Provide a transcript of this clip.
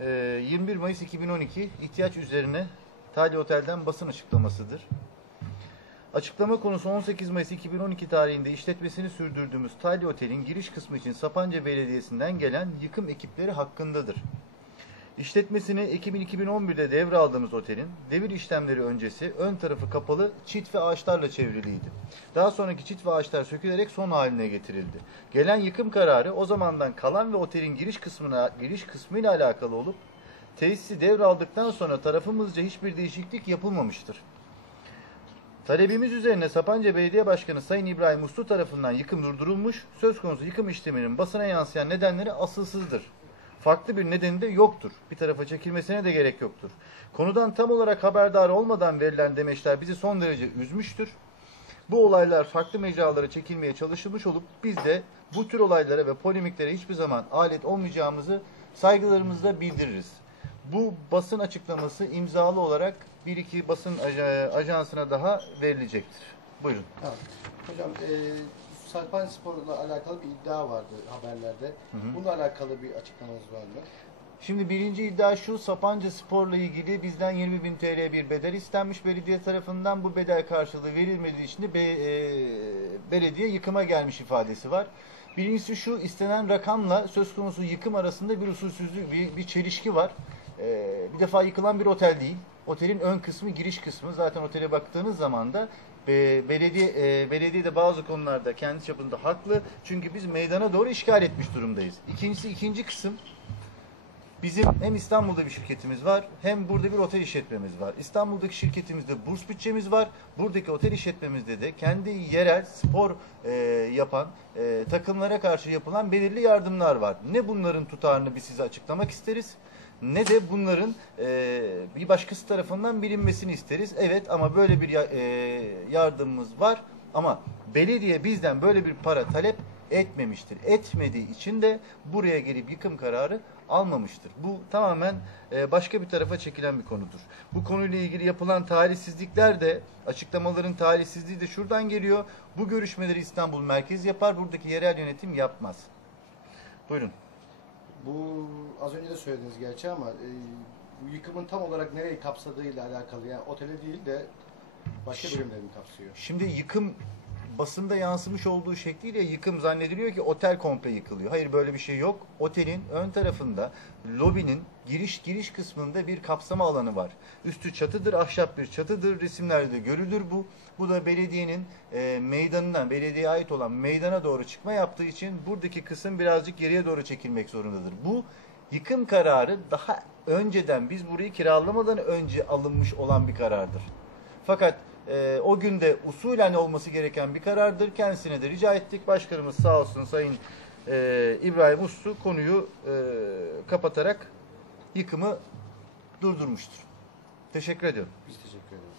Ee, 21 Mayıs 2012 ihtiyaç üzerine Tali Otel'den basın açıklamasıdır. Açıklama konusu 18 Mayıs 2012 tarihinde işletmesini sürdürdüğümüz Tali Otel'in giriş kısmı için Sapanca Belediyesi'nden gelen yıkım ekipleri hakkındadır. İşletmesini Ekim 2011'de devraldığımız otelin devir işlemleri öncesi ön tarafı kapalı çit ve ağaçlarla çevriliydi. Daha sonraki çit ve ağaçlar sökülerek son haline getirildi. Gelen yıkım kararı o zamandan kalan ve otelin giriş kısmına giriş kısmıyla alakalı olup tesisi devraldıktan sonra tarafımızca hiçbir değişiklik yapılmamıştır. Talebimiz üzerine Sapanca Belediye Başkanı Sayın İbrahim Uslu tarafından yıkım durdurulmuş, söz konusu yıkım işleminin basına yansıyan nedenleri asılsızdır. Farklı bir nedeni de yoktur. Bir tarafa çekilmesine de gerek yoktur. Konudan tam olarak haberdar olmadan verilen demeçler bizi son derece üzmüştür. Bu olaylar farklı mecralara çekilmeye çalışılmış olup biz de bu tür olaylara ve polemiklere hiçbir zaman alet olmayacağımızı saygılarımızla bildiririz. Bu basın açıklaması imzalı olarak bir iki basın aja- ajansına daha verilecektir. Buyurun. Tamam. Hocam e, Sapan Spor'la alakalı bir iddia vardı haberlerde. Bununla alakalı bir açıklamanız var mı? Şimdi birinci iddia şu, Sapanca Spor'la ilgili bizden 20 bin TL bir bedel istenmiş belediye tarafından. Bu bedel karşılığı verilmediği için de be- e, belediye yıkıma gelmiş ifadesi var. Birincisi şu, istenen rakamla söz konusu yıkım arasında bir usulsüzlük, bir, bir çelişki var. E, bir defa yıkılan bir otel değil. Otelin ön kısmı, giriş kısmı. Zaten otele baktığınız zaman da e, belediye e, belediye de bazı konularda kendi çapında haklı. Çünkü biz meydana doğru işgal etmiş durumdayız. İkincisi ikinci kısım Bizim hem İstanbul'da bir şirketimiz var hem burada bir otel işletmemiz var. İstanbul'daki şirketimizde burs bütçemiz var. Buradaki otel işletmemizde de kendi yerel spor e, yapan e, takımlara karşı yapılan belirli yardımlar var. Ne bunların tutarını biz size açıklamak isteriz ne de bunların e, bir başkası tarafından bilinmesini isteriz. Evet ama böyle bir ya- e, yardımımız var ama belediye bizden böyle bir para talep etmemiştir. Etmediği için de buraya gelip yıkım kararı almamıştır. Bu tamamen e, başka bir tarafa çekilen bir konudur. Bu konuyla ilgili yapılan talihsizlikler de açıklamaların talihsizliği de şuradan geliyor. Bu görüşmeleri İstanbul merkez yapar. Buradaki yerel yönetim yapmaz. Buyurun. Bu az önce de söylediniz gerçi ama e, bu yıkımın tam olarak nereyi kapsadığıyla alakalı yani otele değil de başka bölümleri mi kapsıyor? Şimdi yıkım basında yansımış olduğu şekliyle yıkım zannediliyor ki otel komple yıkılıyor. Hayır böyle bir şey yok. Otelin ön tarafında lobinin giriş giriş kısmında bir kapsama alanı var. Üstü çatıdır, ahşap bir çatıdır. Resimlerde de görülür bu. Bu da belediyenin e, meydanından, belediyeye ait olan meydana doğru çıkma yaptığı için buradaki kısım birazcık geriye doğru çekilmek zorundadır. Bu yıkım kararı daha önceden biz burayı kiralamadan önce alınmış olan bir karardır. Fakat e, o günde usulen olması gereken bir karardır. Kendisine de rica ettik. Başkanımız sağ olsun Sayın e, İbrahim Uslu konuyu e, kapatarak yıkımı durdurmuştur. Teşekkür ediyorum. Biz teşekkür ederiz.